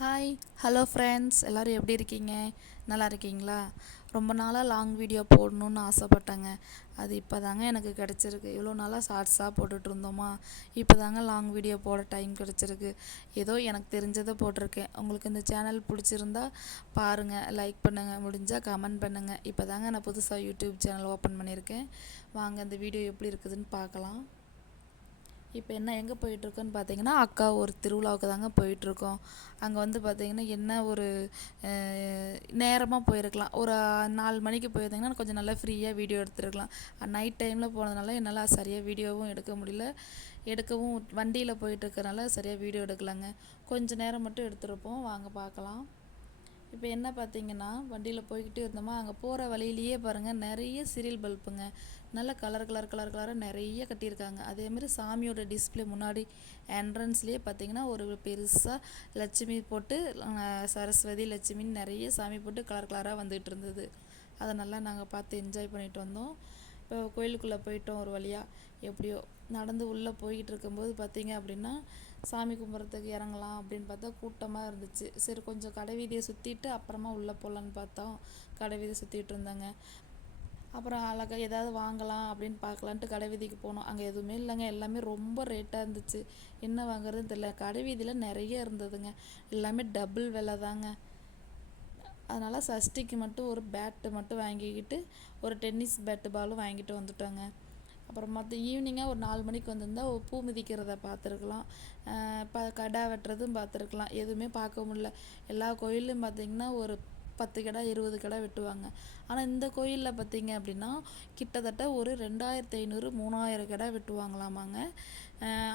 Hi hello friends, எல்லோரும் எப்படி இருக்கீங்க? நல்லா இருக்கீங்களா? ரொம்ப நாளாக லாங் வீடியோ போடணுன்னு ஆசைப்பட்டேங்க. அது இப்போ தாங்க எனக்கு கிடச்சிருக்கு. இவ்வளோ நாளாக ஷார்ட்ஸாக போட்டுட்டு இருந்தோமா, இப்போ தாங்க லாங் வீடியோ போட டைம் கிடச்சிருக்கு. ஏதோ எனக்கு தெரிஞ்சதை போட்டிருக்கேன். உங்களுக்கு இந்த சேனல் பிடிச்சிருந்தா பாருங்கள், லைக் பண்ணுங்கள், முடிஞ்சால் கமெண்ட் பண்ணுங்கள். இப்போ தாங்க நான் புதுசாக யூடியூப் சேனல் ஓப்பன் பண்ணியிருக்கேன். வாங்க இந்த வீடியோ எப்படி இருக்குதுன்னு பார்க்கலாம். இப்போ எங்கே போயிட்டுருக்கோன்னு பார்த்தீங்கன்னா, அக்கா ஒரு திருவிழாவுக்கு தாங்க போயிட்டுருக்கோம். அங்கே வந்து பார்த்திங்கன்னா என்ன ஒரு நேரமாக போயிருக்கலாம். ஒரு 4 மணிக்கு போயிருந்தீங்கன்னா கொஞ்சம் நல்லா ஃப்ரீயாக வீடியோ எடுத்துருக்கலாம். நைட் டைமில் போனதுனால என்னால் சரியாக வீடியோவும் எடுக்க முடியல. எடுக்கவும் வண்டியில் போயிட்டுருக்கனால சரியாக வீடியோ எடுக்கலைங்க. கொஞ்சம் நேரம் மட்டும் எடுத்துருப்போம். வாங்க பார்க்கலாம். இப்போ என்ன பார்த்தீங்கன்னா, வண்டியில் போய்கிட்டே இருந்தோமா, அங்கே போகிற வழியிலேயே பாருங்கள் நிறைய சீரியல் பல்புங்க. நல்ல கலராக நிறைய கட்டியிருக்காங்க. அதேமாதிரி சாமியோட டிஸ்பிளே முன்னாடி என்ட்ரன்ஸ்லேயே பார்த்தீங்கன்னா ஒரு பெருசாக லட்சுமி போட்டு, சரஸ்வதி லட்சுமின்னு நிறைய சாமி போட்டு கலராக வந்துகிட்டு இருந்தது. அதை நல்லா நாங்கள் பார்த்து என்ஜாய் பண்ணிட்டு வந்தோம். இப்போ கோயிலுக்குள்ளே போயிட்டோம் ஒரு வழியாக. எப்படியோ நடந்து உள்ளே போய்கிட்டு இருக்கும்போது பார்த்தீங்க அப்படின்னா, சாமி கும்பிட்றதுக்கு இறங்கலாம் அப்படின்னு பார்த்தா கூட்டமாக இருந்துச்சு. சரி கொஞ்சம் கடை வீதியை சுற்றிட்டு அப்புறமா உள்ளே போகலான்னு பார்த்தோம். கடை வீதி சுற்றிட்டு இருந்தாங்க. அப்புறம் அழகாக ஏதாவது வாங்கலாம் அப்படின்னு பார்க்கலான்ட்டு கடை வீதிக்கு போனோம். அங்கே எதுவுமே இல்லைங்க. எல்லாமே ரொம்ப ரேட்டாக இருந்துச்சு. என்ன வாங்குறதுன்னு தெரியல. கடை வீதியில் நிறைய இருந்ததுங்க. எல்லாமே டபுள் விலை தாங்க. அதனால் சஷ்டிக்கு மட்டும் ஒரு பேட்டு மட்டும் வாங்கிக்கிட்டு ஒரு டென்னிஸ் பேட்டு பாலும் வாங்கிட்டு வந்துட்டோங்க. அப்புறம் மற்ற ஈவினிங்காக ஒரு 4 மணிக்கு வந்திருந்தால் பூ மிதிக்கிறத பார்த்துருக்கலாம். கடா வெட்டுறதும் பார்த்துருக்கலாம். எதுவுமே பார்க்க முடியல. எல்லா கோயில்லையும் பார்த்திங்கன்னா ஒரு 10 கடை 20 கடை வெட்டுவாங்க. ஆனால் இந்த கோயிலில் பார்த்திங்க அப்படின்னா கிட்டத்தட்ட ஒரு 2500 3000 கடை வெட்டுவாங்களாமாங்க.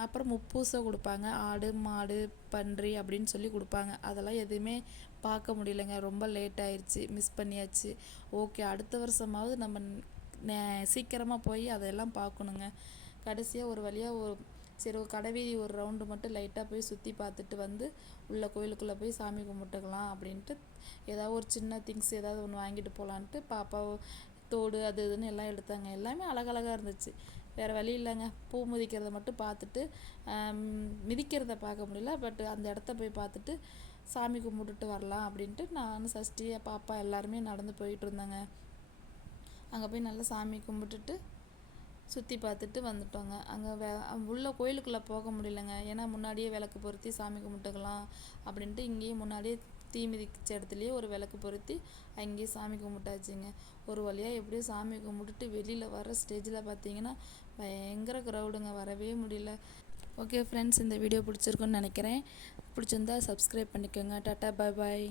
அப்புறம் முப்பூசை கொடுப்பாங்க. ஆடு மாடு பன்றி அப்படின்னு சொல்லி கொடுப்பாங்க. அதெல்லாம் எதுவுமே பார்க்க முடியலைங்க. ரொம்ப லேட் ஆயிடுச்சு, மிஸ் பண்ணியாச்சு. ஓகே, அடுத்த வருஷமாவது நம்ம சீக்கிரமாக போய் அதெல்லாம் பார்க்கணுங்க. கடைசியாக ஒரு வழியாக சரி ஒரு கடைவீதி ஒரு ரவுண்டு மட்டும் லைட்டாக போய் சுற்றி பார்த்துட்டு வந்து உள்ள கோயிலுக்குள்ளே போய் சாமி கும்பிட்டுக்கலாம் அப்படின்ட்டு ஏதாவது ஒரு சின்ன திங்ஸ் ஏதாவது ஒன்று வாங்கிட்டு போகலான்ட்டு பாப்பா தோடு அது இதுன்னு எல்லாம் எடுத்தாங்க. எல்லாமே அழகழகாக இருந்துச்சு. வேறு வழி இல்லைங்க. பூ மிதிக்கிறத மட்டும் பார்த்துட்டு, மிதிக்கிறத பார்க்க முடியல, பட் அந்த இடத்த போய் பார்த்துட்டு சாமி கும்பிட்டுட்டு வரலாம் அப்படின்ட்டு நானும் சஷ்டி பாப்பா எல்லாருமே நடந்து போயிட்டு இருந்தாங்க. அங்கே போய் நல்லா சாமி கும்பிட்டுட்டு சுற்றி பார்த்துட்டு வந்துட்டோங்க. அங்கே உள்ள கோயிலுக்குள்ளே போக முடியலைங்க. ஏன்னா முன்னாடியே விளக்கு பொருத்தி சாமி கும்பிட்டுக்கலாம் அப்படின்ட்டு இங்கேயே முன்னாடியே தீ மிதிச்ச இடத்துலையே ஒரு விளக்கு பொருத்தி அங்கேயே சாமி கும்பிட்டாச்சுங்க. ஒரு வழியாக எப்படியும் சாமி கும்பிட்டுட்டு வெளியில் வர ஸ்டேஜில் பார்த்தீங்கன்னா பயங்கர க்ரௌடுங்க. வரவே முடியல. ஓகே ஃப்ரெண்ட்ஸ், இந்த வீடியோ பிடிச்சிருக்குன்னு நினைக்கிறேன். பிடிச்சிருந்தா சப்ஸ்கிரைப் பண்ணிக்கோங்க. டாட்டா, பாய் பாய்.